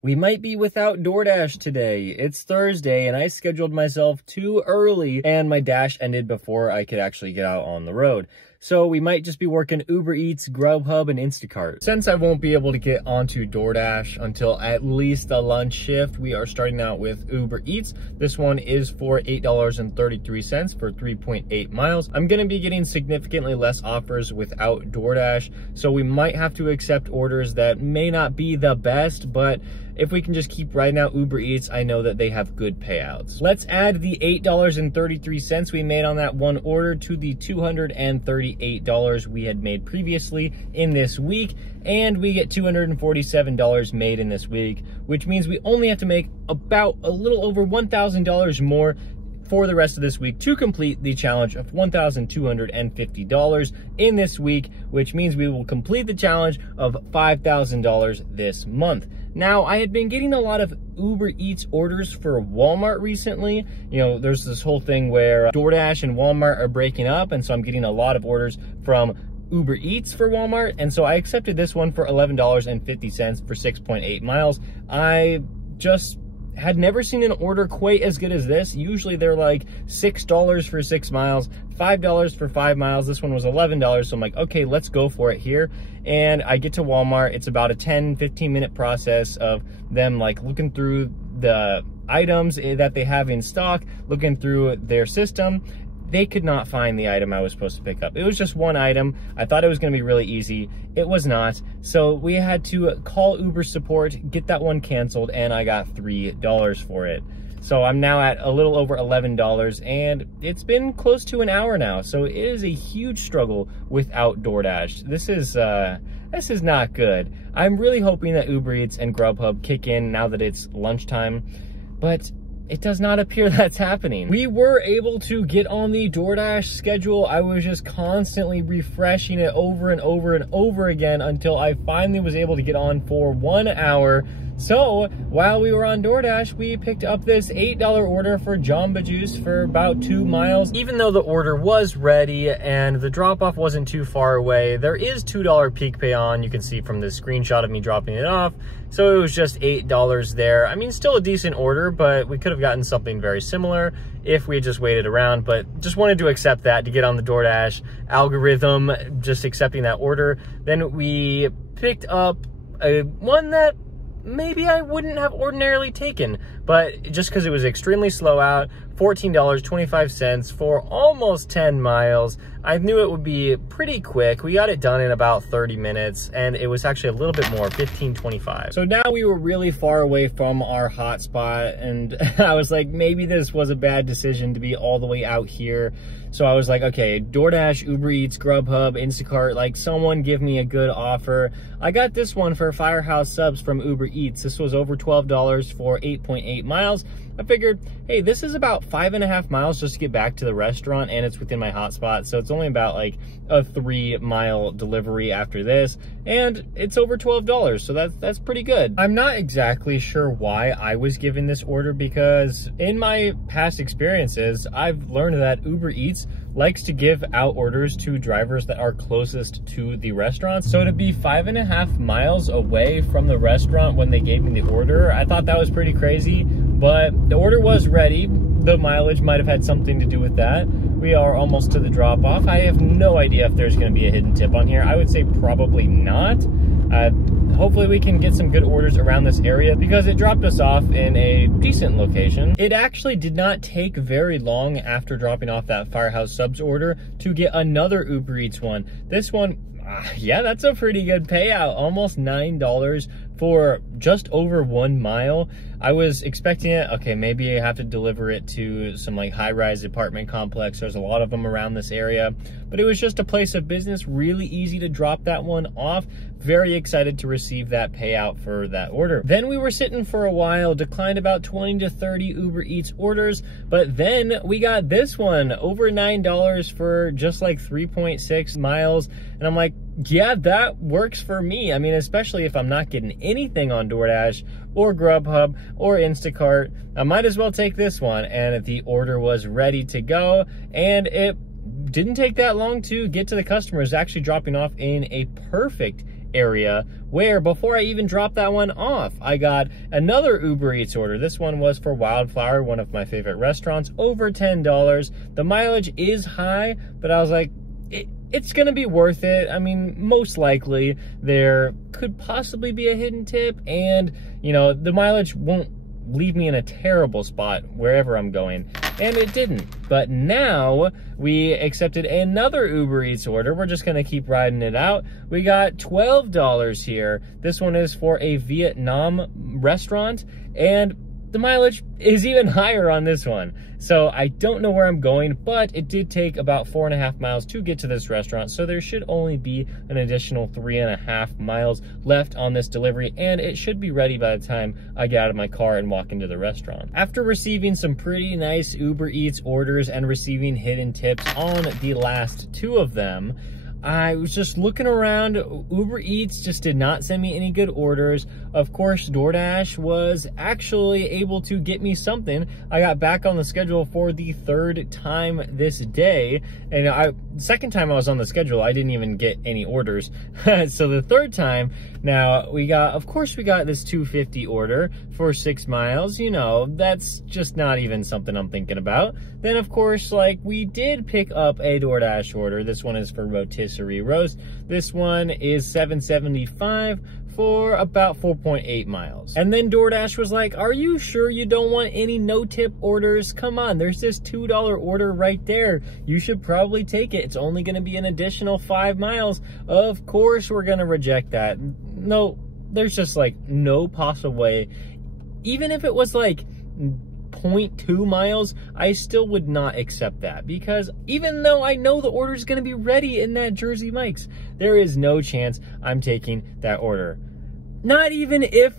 We might be without DoorDash today. It's Thursday and I scheduled myself too early and my dash ended before I could actually get out on the road. So we might just be working Uber Eats, Grubhub, and Instacart. Since I won't be able to get onto DoorDash until at least the lunch shift, we are starting out with Uber Eats. This one is for $8.33 for 3.8 miles. I'm gonna be getting significantly less offers without DoorDash, so we might have to accept orders that may not be the best, but if we can just keep riding out Uber Eats, I know that they have good payouts. Let's add the $8.33 we made on that one order to the $238 we had made previously in this week, and we get $247 made in this week, which means we only have to make about a little over $1,000 more for the rest of this week to complete the challenge of $1,250 in this week, which means we will complete the challenge of $5,000 this month. Now, I had been getting a lot of Uber Eats orders for Walmart recently. You know, there's this whole thing where DoorDash and Walmart are breaking up, and so I'm getting a lot of orders from Uber Eats for Walmart, and so I accepted this one for $11.50 for 6.8 miles. I just had never seen an order quite as good as this. Usually they're like $6 for 6 miles, $5 for 5 miles. This one was $11, so I'm like, okay, let's go for it here. And I get to Walmart. It's about a 10-15 minute process of them like looking through the items that they have in stock, looking through their system. They could not find the item I was supposed to pick up. It was just one item. I thought it was gonna be really easy. It was not. So we had to call Uber support, get that one canceled, and I got $3 for it. So I'm now at a little over $11, and it's been close to an hour now. So it is a huge struggle without DoorDash. This is not good. I'm really hoping that Uber Eats and Grubhub kick in now that it's lunchtime, but it does not appear that's happening. We were able to get on the DoorDash schedule. I was just constantly refreshing it over and over and over again until I finally was able to get on for 1 hour. So while we were on DoorDash, we picked up this $8 order for Jamba Juice for about 2 miles. Even though the order was ready and the drop-off wasn't too far away, there is $2 peak pay on. You can see from this screenshot of me dropping it off. So it was just $8 there. I mean, still a decent order, but we could have gotten something very similar if we had just waited around, but just wanted to accept that to get on the DoorDash algorithm, just accepting that order. Then we picked up one that maybe I wouldn't have ordinarily taken, but just because it was extremely slow out, $14.25 for almost 10 miles. I knew it would be pretty quick. We got it done in about 30 minutes, and it was actually a little bit more, $15.25. So now we were really far away from our hotspot, and I was like, maybe this was a bad decision to be all the way out here. So I was like, okay, DoorDash, Uber Eats, Grubhub, Instacart, like someone give me a good offer. I got this one for Firehouse subs from Uber Eats. This was over $12 for 8.8 miles. I figured, hey, this is about 5.5 miles just to get back to the restaurant, and it's within my hotspot, so it's only about like a 3-mile delivery after this, and it's over $12, so that's pretty good. I'm not exactly sure why I was given this order, because in my past experiences, I've learned that Uber Eats likes to give out orders to drivers that are closest to the restaurant. So to be 5.5 miles away from the restaurant when they gave me the order, I thought that was pretty crazy, but the order was ready. The mileage might have had something to do with that. We are almost to the drop-off. I have no idea if there's gonna be a hidden tip on here. I would say probably not. Hopefully we can get some good orders around this area because it dropped us off in a decent location. It actually did not take very long after dropping off that Firehouse subs order to get another Uber Eats one. This one, yeah, that's a pretty good payout. Almost $9 for just over 1 mile. I was expecting it, okay, maybe I have to deliver it to some like high-rise apartment complex. There's a lot of them around this area, but it was just a place of business, really easy to drop that one off. Very excited to receive that payout for that order. Then we were sitting for a while, declined about 20 to 30 Uber Eats orders, but then we got this one, over $9 for just like 3.6 miles. And I'm like, yeah, that works for me. I mean, especially if I'm not getting anything on DoorDash or Grubhub or Instacart, I might as well take this one. And the order was ready to go, and it didn't take that long to get to the customer. It's actually dropping off in a perfect area, where before I even dropped that one off, I got another Uber Eats order. This one was for Wildflower, one of my favorite restaurants, over $10. The mileage is high, but I was like, it's gonna be worth it. I mean, most likely there could possibly be a hidden tip, and you know, the mileage won't leave me in a terrible spot wherever I'm going, and it didn't. But now we accepted another Uber Eats order. We're just gonna keep riding it out. We got $12 here. This one is for a Vietnam restaurant, and the mileage is even higher on this one. So I don't know where I'm going, but it did take about 4.5 miles to get to this restaurant. So there should only be an additional 3.5 miles left on this delivery, and it should be ready by the time I get out of my car and walk into the restaurant. After receiving some pretty nice Uber Eats orders and receiving hidden tips on the last 2 of them, I was just looking around. Uber Eats just did not send me any good orders. Of course, DoorDash was actually able to get me something. I got back on the schedule for the 3rd time this day. And second time I was on the schedule, I didn't even get any orders. So the 3rd time, now we got this $2.50 order for 6 miles. You know, that's just not even something I'm thinking about. Then of course, like, we did pick up a DoorDash order. This one is for rotisserie roast. This one is $7.75 for about 4.8 miles. And then DoorDash was like, are you sure you don't want any no-tip orders? Come on, there's this $2 order right there. You should probably take it. It's only gonna be an additional 5 miles. Of course we're gonna reject that. No, there's just like no possible way. Even if it was like 0.2 miles, I still would not accept that, because even though I know the order is going to be ready in that Jersey Mike's, there is no chance I'm taking that order. Not even if,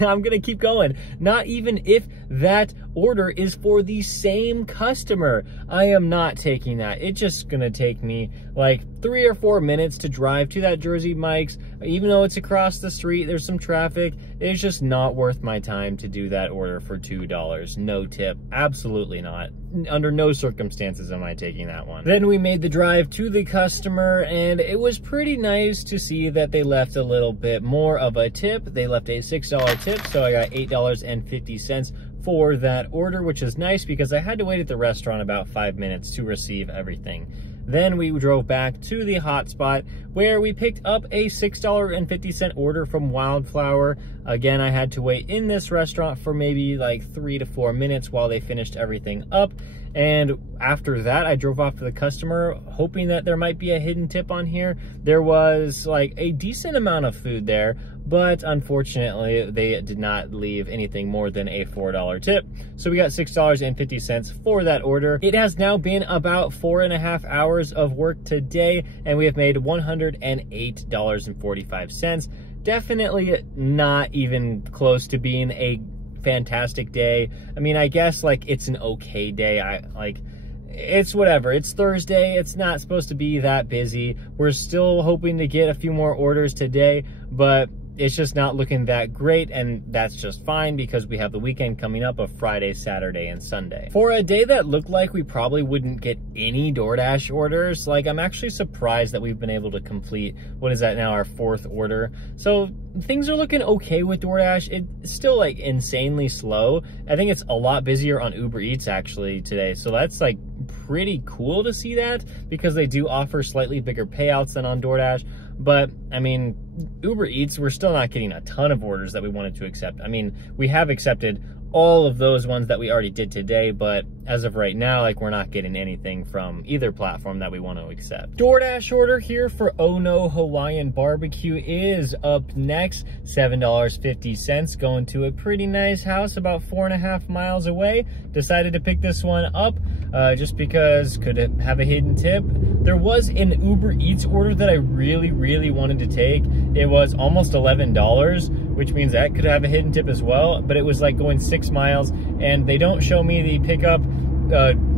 I'm going to keep going, not even if that order is for the same customer, I am not taking that. It's just going to take me like 3 or 4 minutes to drive to that Jersey Mike's. Even though it's across the street, there's some traffic. It's just not worth my time to do that order for $2. No tip. Absolutely not. Under no circumstances am I taking that one. Then we made the drive to the customer, and it was pretty nice to see that they left a little bit more of a tip. They left a $6 tip, so I got $8.50 for that order, which is nice because I had to wait at the restaurant about 5 minutes to receive everything. Then we drove back to the hotspot where we picked up a $6.50 order from Wildflower. Again, I had to wait in this restaurant for maybe like 3 to 4 minutes while they finished everything up. And after that, I drove off to the customer, hoping that there might be a hidden tip on here. There was like a decent amount of food there, but unfortunately, they did not leave anything more than a $4 tip. So we got $6.50 for that order. It has now been about 4.5 hours of work today, and we have made $108.45. Definitely not even close to being a fantastic day. I mean, I guess like it's an okay day. It's whatever. It's Thursday. It's not supposed to be that busy. We're still hoping to get a few more orders today, but it's just not looking that great, and that's just fine because we have the weekend coming up of Friday, Saturday, and Sunday. For a day that looked like we probably wouldn't get any DoorDash orders, like, I'm actually surprised that we've been able to complete, what is that now, our 4th order. So things are looking okay with DoorDash. It's still like insanely slow. I think it's a lot busier on Uber Eats actually today. So that's like pretty cool to see that, because they do offer slightly bigger payouts than on DoorDash. But I mean, Uber Eats, we're still not getting a ton of orders that we wanted to accept. I mean, we have accepted all of those ones that we already did today, but as of right now, like, we're not getting anything from either platform that we want to accept. DoorDash order here for Oh No Hawaiian Barbecue is up next. $7.50, going to a pretty nice house about 4.5 miles away. Decided to pick this one up just because could it have a hidden tip. There was an Uber Eats order that I really wanted to take. It was almost $11, which means that could have a hidden tip as well, but it was like going 6 miles, and they don't show me the pickup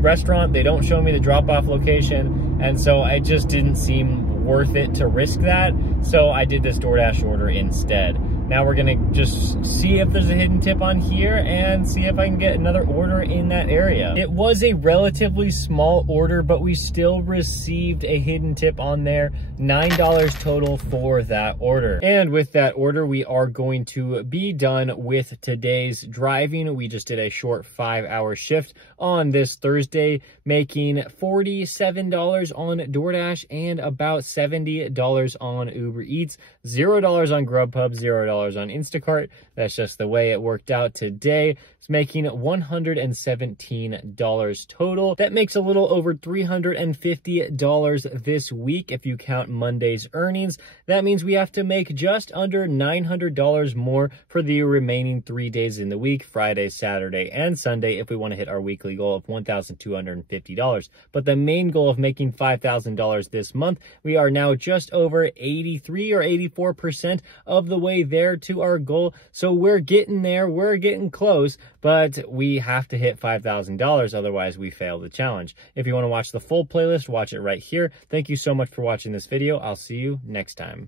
restaurant, they don't show me the drop-off location, and so it just didn't seem worth it to risk that, so I did this DoorDash order instead. Now we're gonna just see if there's a hidden tip on here and see if I can get another order in that area. It was a relatively small order, but we still received a hidden tip on there, $9 total for that order. And with that order, we are going to be done with today's driving. We just did a short 5-hour shift on this Thursday, making $47 on DoorDash and about $70 on Uber Eats, $0 on Grubhub, $0 on Instacart. That's just the way it worked out today. It's making $117 total. That makes a little over $350 this week if you count Monday's earnings. That means we have to make just under $900 more for the remaining 3 days in the week, Friday, Saturday, and Sunday, if we want to hit our weekly goal of $1,250. But the main goal of making $5,000 this month, we are now just over 83 or 84% of the way there to our goal. So we're getting there, we're getting close, but we have to hit $5,000, otherwise we fail the challenge. If you want to watch the full playlist, watch it right here. Thank you so much for watching this video. I'll see you next time.